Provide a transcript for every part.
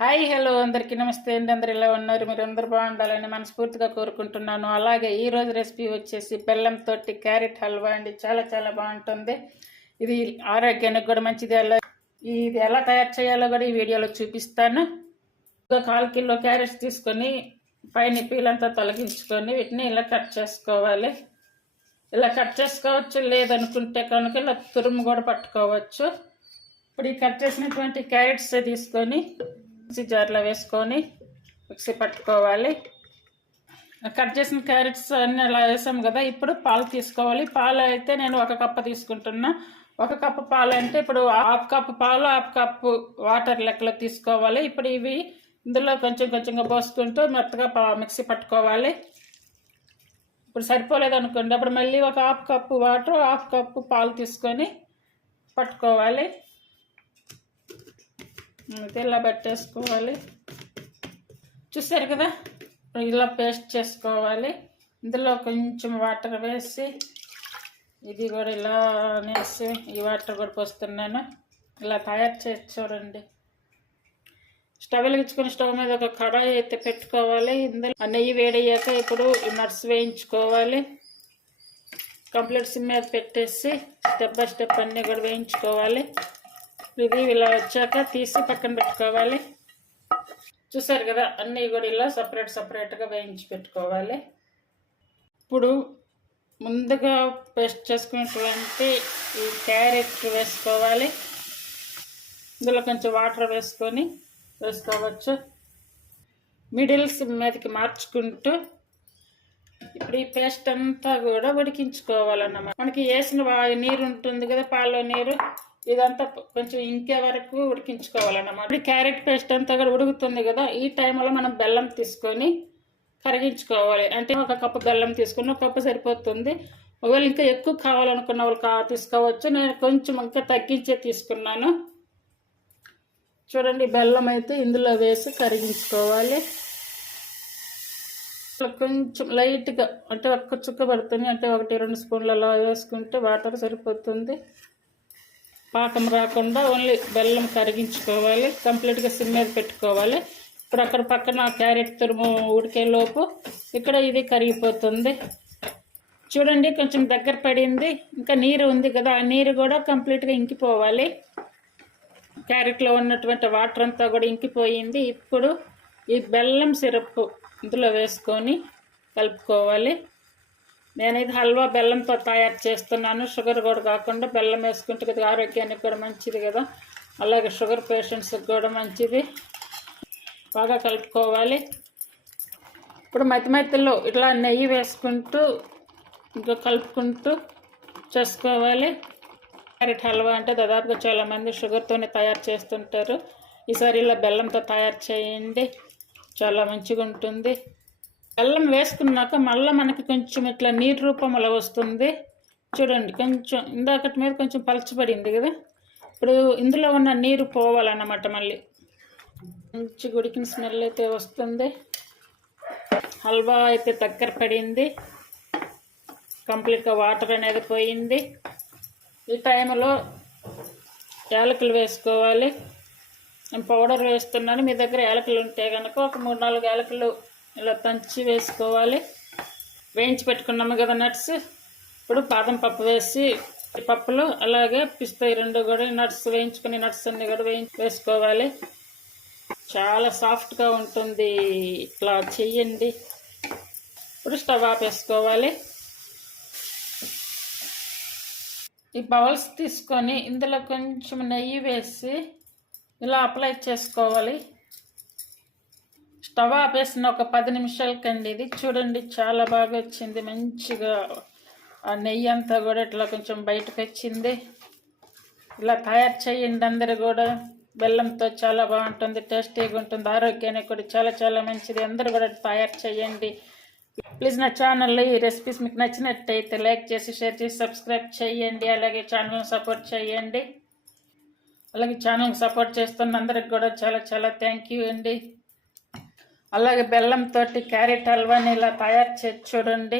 Hi hello అందరికీ నమస్తే అండి. అందరు ఎలా ఉన్నారు? మీరు అందరు బాగుండాలని మనస్ఫూర్తిగా కోరుకుంటున్నాను. అలాగే ఈరోజు రెసిపీ వచ్చేసి బెల్లంతో క్యారెట్ హల్వా అండి. చాలా చాలా బాగుంటుంది. ఇది ఆరోగ్యానికి కూడా మంచిది. ఇది ఎలా తయారు చేయాలో కూడా ఈ వీడియోలో చూపిస్తాను. ఒక 1/4 కిలో క్యారెట్స్ తీసుకొని పైన పీలంతా తొలగించుకొని వీటిని ఇలా కట్ చేసుకోవాలి. ఇలా కట్ చేసుకోవచ్చు, లేదనుకుంటే కనుక ఇలా తురుము కూడా పట్టుకోవచ్చు. ఇప్పుడు ఈ కట్ చేసినటువంటి క్యారెట్స్ తీసుకొని మిక్సీ జార్లో వేసుకొని మిక్సీ పట్టుకోవాలి. కట్ చేసిన క్యారెట్స్ అన్నీ అలా వేసాం కదా. ఇప్పుడు పాలు తీసుకోవాలి. పాలు అయితే నేను 1 కప్పు తీసుకుంటున్నా. 1 కప్పు పాలు అంటే ఇప్పుడు 1/2 కప్పు పాలు 1/2 కప్పు వాటర్ లెక్కలో తీసుకోవాలి. ఇప్పుడు ఇవి ఇందులో కొంచెం కొంచెంగా పోసుకుంటూ మెత్తగా మిక్సీ పట్టుకోవాలి. ఇప్పుడు సరిపోలేదు అనుకోండి, అప్పుడు మళ్ళీ 1/2 కప్పు వాటర్ 1/2 కప్పు పాలు తీసుకొని పట్టుకోవాలి. ఇలా పట్టేసుకోవాలి. చూసారు కదా, ఇలా పేస్ట్ చేసుకోవాలి. ఇందులో కొంచెం వాటర్ వేసి ఇది కూడా ఇలా వేసి ఈ వాటర్ కూడా పోస్తున్నాను. ఇలా తయారు చేసి చూడండి. స్టవ్ వెలిగించుకొని స్టవ్ మీద ఒక కడాయి అయితే పెట్టుకోవాలి. ఇందులో నెయ్యి వేడయ్యాక ఇప్పుడు నట్స్ వేయించుకోవాలి. కంప్లీట్ సిమ్ మీద పెట్టేసి స్టెప్ బై స్టెప్ అన్నీ కూడా వేయించుకోవాలి. ఇది ఇలా వచ్చాక తీసి పక్కన పెట్టుకోవాలి. చూసారు కదా, అన్నీ కూడా ఇలా సపరేట్గా వేయించి పెట్టుకోవాలి. ఇప్పుడు ముందుగా పేస్ట్ చేసుకున్నటువంటి ఈ క్యారెట్ వేసుకోవాలి. ఇందులో కొంచెం వాటర్ వేసుకోవచ్చు. మిడిల్ సిమ్ మీదకి మార్చుకుంటూ ఇప్పుడు ఈ పేస్ట్ అంతా కూడా ఉడికించుకోవాలన్నమాట. మనకి వేసిన నీరు ఉంటుంది కదా, పాలలో నీరు, ఇదంతా కొంచెం ఇంకే వరకు ఉడికించుకోవాలన్నమాట. ఇప్పుడు క్యారెట్ పేస్ట్ అంతా కూడా ఉడుకుతుంది కదా, ఈ టైంలో మనం బెల్లం తీసుకొని కరిగించుకోవాలి. అంటే 1 కప్పు బెల్లం తీసుకుని 1 కప్పు సరిపోతుంది. ఒకవేళ ఇంకా ఎక్కువ కావాలనుకున్న వాళ్ళు తీసుకోవచ్చు. నేను కొంచెం ఇంకా తగ్గించే తీసుకున్నాను. చూడండి, బెల్లం అయితే ఇందులో వేసి కరిగించుకోవాలి. కొంచెం లైట్గా అంటే 1 చుక్క పడుతుంది, అంటే 1-2 స్పూన్లలో వేసుకుంటే వాటర్ సరిపోతుంది. పాకం రాకుండా ఓన్లీ బెల్లం కరిగించుకోవాలి. కంప్లీట్గా సిమ్ మీద పెట్టుకోవాలి. ఇప్పుడు అక్కడ పక్కన క్యారెట్ తురుము ఉడికేలోపు ఇక్కడ ఇది కరిగిపోతుంది. చూడండి, కొంచెం దగ్గర పడింది. ఇంకా నీరు ఉంది కదా, ఆ నీరు కూడా కంప్లీట్గా ఇంకిపోవాలి. క్యారెట్లో ఉన్నటువంటి వాటర్ అంతా కూడా ఇంకిపోయింది. ఇప్పుడు ఈ బెల్లం సిరప్ ఇందులో వేసుకొని కలుపుకోవాలి. నేను ఇది హల్వా బెల్లంతో తయారు చేస్తున్నాను. షుగర్ కూడా కాకుండా బెల్లం వేసుకుంటే కదా ఆరోగ్యానికి కూడా మంచిది కదా, అలాగే షుగర్ పేషెంట్స్కి కూడా మంచిది. బాగా కలుపుకోవాలి. ఇప్పుడు మధ్యలో ఇట్లా నెయ్యి వేసుకుంటూ ఇంకా కలుపుకుంటూ చేసుకోవాలి. క్యారెట్ హల్వా అంటే దాదాపుగా చాలామంది షుగర్తోనే తయారు చేస్తుంటారు. ఈసారి ఇలా బెల్లంతో తయారు చేయండి, చాలా మంచిగా ఉంటుంది. బెల్లం వేసుకున్నాక మళ్ళీ మనకి కొంచెం ఇట్లా నీరు రూపంలో వస్తుంది. చూడండి, కొంచెం ఇందాకటి మీద కొంచెం పలచబడింది కదా, ఇప్పుడు ఇందులో ఉన్న నీరు పోవాలన్నమాట. మళ్ళీ మంచి ఉడికిన స్మెల్ అయితే వస్తుంది. హల్వా అయితే దగ్గర పడింది, కంప్లీట్గా వాటర్ అనేది పోయింది. ఈ టైంలో యాలకులు వేసుకోవాలి. నేను పౌడర్ వేస్తున్నాను. మీ దగ్గర యాలకులు ఉంటే కనుక ఒక 3-4 యాలకులు ఇలా దంచి వేసుకోవాలి. వేయించి పెట్టుకున్నాము కదా నట్స్, ఇప్పుడు బాదం పప్పు వేసి పప్పులు అలాగే పిస్తాయి 2 కూడా నట్స్ వేయించుకుని నట్స్ అన్ని కూడా వేసుకోవాలి. చాలా సాఫ్ట్గా ఉంటుంది. ఇట్లా చెయ్యండి. ఇప్పుడు స్టవ్ ఆపేసుకోవాలి. ఈ బౌల్స్ తీసుకొని ఇందులో కొంచెం నెయ్యి వేసి ఇలా అప్లై చేసుకోవాలి. స్టవ్ ఆపేసిన ఒక 10 నిమిషాలకండి ఇది చూడండి, చాలా బాగా వచ్చింది. మంచిగా ఆ నెయ్యి అంతా కూడా ఇట్లా కొంచెం బయటకు వచ్చింది. ఇలా తయారు చేయండి అందరు కూడా. బెల్లంతో చాలా బాగుంటుంది, టేస్టీగా ఉంటుంది, ఆరోగ్యానికి కూడా చాలా చాలా మంచిది. అందరూ కూడా తయారు చేయండి. ప్లీజ్ నా ఛానల్లో ఈ రెసిపీస్ మీకు నచ్చినట్టయితే లైక్ చేసి షేర్ చేసి సబ్స్క్రైబ్ చేయండి. అలాగే ఛానల్ని సపోర్ట్ చేయండి. అలాగే ఛానల్ని సపోర్ట్ చేస్తున్న అందరికి కూడా చాలా చాలా థ్యాంక్ యూ అండి. అలాగే బెల్లంతో క్యారెట్ హల్వాని ఇలా తయారు చేసి చూడండి.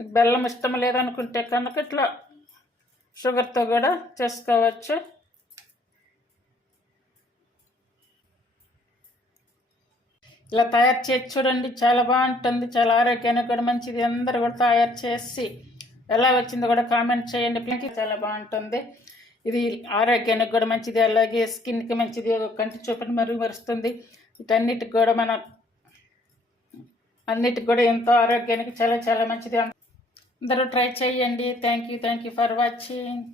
బెల్లం ఇష్టం లేదనుకుంటే కనుక ఇట్లా షుగర్తో కూడా చేసుకోవచ్చు. ఇలా తయారు చేసి చూడండి, చాలా బాగుంటుంది, చాలా ఆరోగ్యానికి కూడా మంచిది. అందరూ కూడా తయారు చేసి ఎలా వచ్చిందో కూడా కామెంట్ చేయండి. చాలా బాగుంటుంది. ఇది ఆరోగ్యానికి కూడా మంచిది, అలాగే స్కిన్కి మంచిది, కంటి చూపుని మెరుగుపరుస్తుంది. వీటన్నిటికి కూడా అన్నిటికి కూడా ఎంతో ఆరోగ్యానికి చాలా చాలా మంచిది. అందరూ ట్రై చేయండి. Thank you for watching.